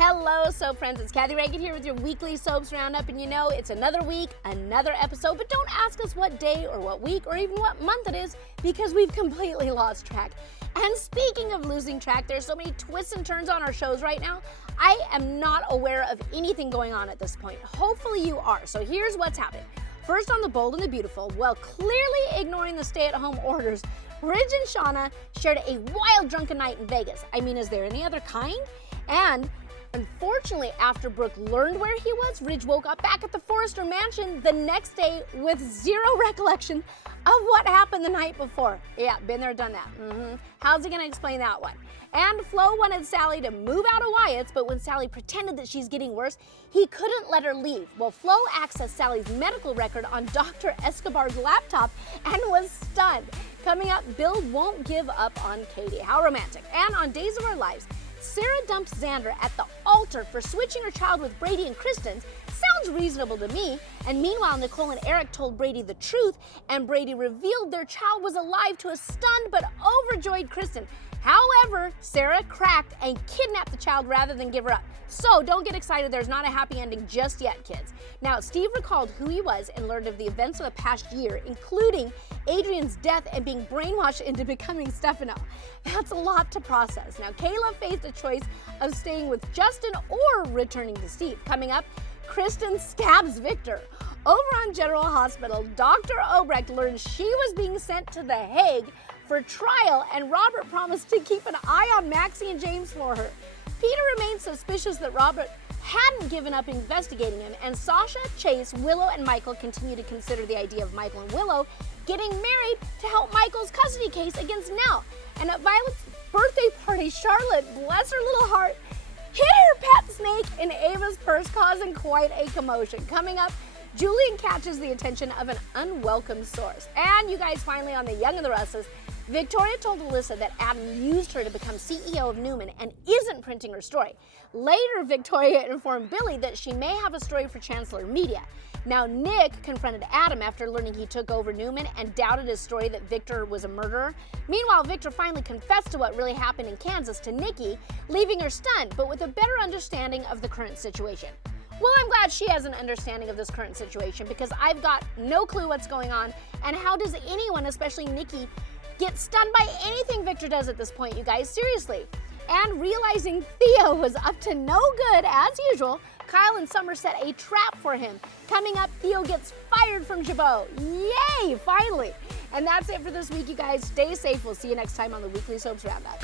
Hello, soap friends. It's Kathy Reagan here with your weekly soaps roundup, and you know it's another week, another episode, but don't ask us what day or what week or even what month it is because we've completely lost track. And speaking of losing track, there's so many twists and turns on our shows right now. I am not aware of anything going on at this point. Hopefully you are. So here's what's happening. First on The Bold and the Beautiful, while clearly ignoring the stay-at-home orders, Ridge and Shauna shared a wild drunken night in Vegas. I mean, is there any other kind? And unfortunately, after Brooke learned where he was, Ridge woke up back at the Forrester mansion the next day with zero recollection of what happened the night before. Yeah, been there, done that. How's he gonna explain that one? And Flo wanted Sally to move out of Wyatt's, but when Sally pretended that she's getting worse, he couldn't let her leave. Well, Flo accessed Sally's medical record on Dr. Escobar's laptop and was stunned. Coming up, Bill won't give up on Katie. How romantic. And on Days of Our Lives, Sarah dumped Xander at the altar for switching her child with Brady and Kristen. Sounds reasonable to me. And meanwhile, Nicole and Eric told Brady the truth, and Brady revealed their child was alive to a stunned but overjoyed Kristen. However, Sarah cracked and kidnapped the child rather than give her up. So don't get excited, there's not a happy ending just yet, kids. Now, Steve recalled who he was and learned of the events of the past year, including Adrian's death and being brainwashed into becoming Stefano. That's a lot to process. Now, Kayla faced a choice of staying with Justin or returning to Steve. Coming up, Kristen stabs Victor. Over on General Hospital, Dr. Obrecht learned she was being sent to The Hague for trial, and Robert promised to keep an eye on Maxie and James for her. Peter remains suspicious that Robert hadn't given up investigating him, and Sasha, Chase, Willow, and Michael continue to consider the idea of Michael and Willow getting married to help Michael's custody case against Nell. And at Violet's birthday party, Charlotte, bless her little heart, hid her pet snake in Ava's purse, causing quite a commotion. Coming up, Julian catches the attention of an unwelcome source. And you guys, finally on The Young and the Restless, Victoria told Alyssa that Adam used her to become CEO of Newman and isn't printing her story. Later, Victoria informed Billy that she may have a story for Chancellor Media. Now, Nick confronted Adam after learning he took over Newman and doubted his story that Victor was a murderer. Meanwhile, Victor finally confessed to what really happened in Kansas to Nikki, leaving her stunned, but with a better understanding of the current situation. Well, I'm glad she has an understanding of this current situation because I've got no clue what's going on, and how does anyone, especially Nikki, get stunned by anything Victor does at this point, you guys? Seriously. And realizing Theo was up to no good, as usual, Kyle and Summer set a trap for him. Coming up, Theo gets fired from Jabot. Yay, finally. And that's it for this week, you guys. Stay safe. We'll see you next time on the Weekly Soaps Roundup.